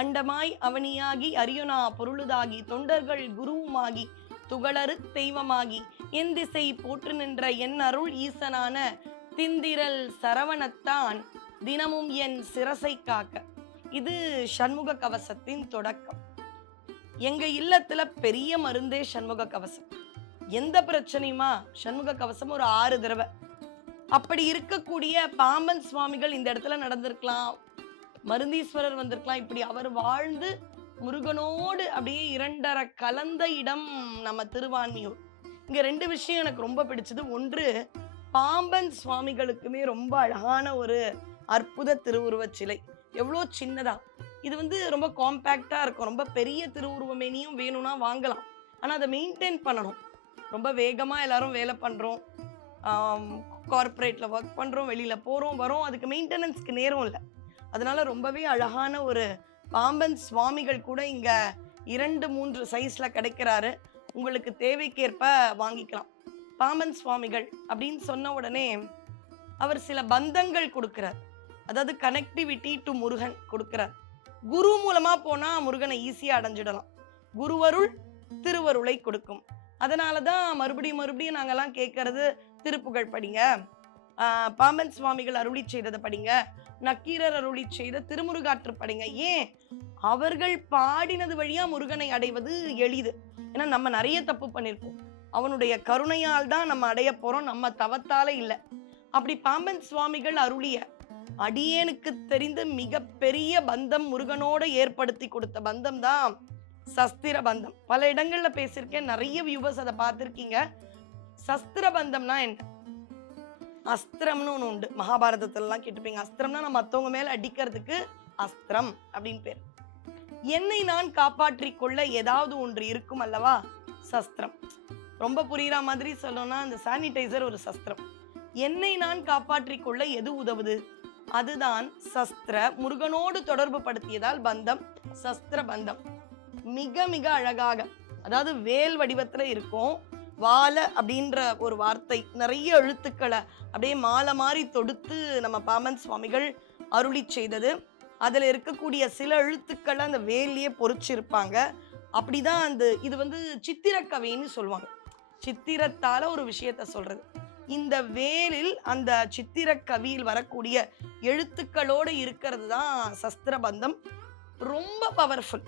அண்டமாய் அவனியாகி அரியனா பொருளுதாகி தொண்டர்கள் குருவுமாகி துகளறு தெய்வமாகி என் திசை போற்று நின்ற என் அருள் ஈசனான திந்திரல் சரவணத்தான் தினமும் என் சிரசை காக்க. இது சண்முக கவசத்தின் தொடக்கம். எங்க இல்லத்துல பெரிய மருந்தே சண்முக கவசம். எந்த பிரச்சனையுமா சண்முக கவசம் ஒரு 6 தடவை. அப்படி இருக்கக்கூடிய பாம்பன் சுவாமிகள் இந்த இடத்துல நடந்திருக்கலாம், மருந்தீஸ்வரர் வந்திருக்கலாம். இப்படி அவர் வாழ்ந்து முருகனோடு அப்படியே 2.5 கலந்த இடம் நம்ம திருவான்மியூர். இங்க 2 விஷயம் எனக்கு ரொம்ப பிடிச்சது. ஒன்று, பாம்பன் சுவாமிகளுக்குமே ரொம்ப அழகான ஒரு அற்புத திருவுருவச் சிலை. எவ்வளோ சின்னதா, இது ரொம்ப காம்பேக்டா இருக்கும். ரொம்ப பெரிய திருவுருவமேனியும் வேணும்னா வாங்கலாம், ஆனா அதை மெயின்டைன் பண்ணணும். ரொம்ப வேகமா எல்லாரும் வேலை பண்றோம், கார்பரேட்ல ஒர்க் பண்றோம், வெளியில போறோம் வரோம், அதுக்கு மெயின்டெனன்ஸ்க்கு நேரம் இல்லை. அதனால ரொம்பவே அழகான ஒரு பாம்பன் சுவாமிகள் கூட இங்க 2-3 சைஸ்ல கிடைக்கிறாரு. உங்களுக்கு தேவைக்கேற்ப வாங்கிக்கலாம். பாம்பன் சுவாமிகள் அப்படின்னு சொன்ன உடனே அவர் சில பந்தங்கள் கொடுக்கிறார். அதாவது கனெக்டிவிட்டி டு முருகன் கொடுக்கிறார். குரு மூலமா போனா முருகனை ஈஸியா அடைஞ்சிடலாம். குருவருள் திருவருளை கொடுக்கும். அதனாலதான் மறுபடியும் நாங்கெல்லாம் கேட்கறது, திருப்புகழ் படிங்க, பாம்பன் சுவாமிகள் அருளி செய்ததை படிங்க, நக்கீரர் அருளி செய்த திருமுருகாற்று படிங்க. ஏன்? அவர்கள் பாடினது வழியா முருகனை அடைவது எளிது. ஏன்னா நம்ம நிறைய தப்பு பண்ணிருக்கோம், அவனுடைய கருணையால் தான் நம்ம அடைய போறோம், நம்ம தவத்தால இல்லை. அப்படி பாம்பன் சுவாமிகள் அருளிய அடியேனுக்கு தெரிந்து மிகப்பெரிய பந்தம் முருகனோட ஏற்படுத்தி கொடுத்த பந்தம் தான் சஸ்திர பந்தம். பல இடங்கள்ல பேசியிருக்கேன், நிறைய வியூவர்ஸ் அதை பார்த்திருக்கீங்க. சஸ்திர பந்தம்னா என்ன? அஸ்திரம்னு ஒன்று உண்டு, மகாபாரதத்திலலாம் கேட்டுப்பீங்க. அஸ்திரம்னா நம்ம மற்றவங்க மேல அடிக்கிறதுக்கு அஸ்திரம் அப்படின்னு பேர். என்னை நான் காப்பாற்றிக் கொள்ள ஏதாவது ஒன்று இருக்கும் அல்லவா, சஸ்திரம். ரொம்ப புரியுற மாதிரி சொல்லணும்னா அந்த சானிடைசர் ஒரு சஸ்திரம். என்னை நான் காப்பாற்றிக் கொள்ள எது உதவுது? அதுதான் சஸ்திர. முருகனோடு தொடர்பு படுத்தியதால் பந்தம் சஸ்திர பந்தம். மிக மிக அழகாக, அதாவது வேல் வடிவத்துல இருக்கும். வாழ அப்படின்ற ஒரு வார்த்தை நிறைய எழுத்துக்களை அப்படியே மாலை மாதிரி தொடுத்து நம்ம பாம்பன் சுவாமிகள் அருளி செய்தது. அதுல இருக்கக்கூடிய சில எழுத்துக்களை அந்த வேலையே பொறிச்சிருப்பாங்க. அப்படிதான் இது சித்திரக்கவின்னு சொல்லுவாங்க. சித்திரத்தால ஒரு விஷயத்த சொல்றது. இந்த வேலில் அந்த சித்திரக்கவியில் வரக்கூடிய எழுத்துக்களோடு இருக்கிறது தான் சஸ்திர பந்தம். ரொம்ப பவர்ஃபுல்.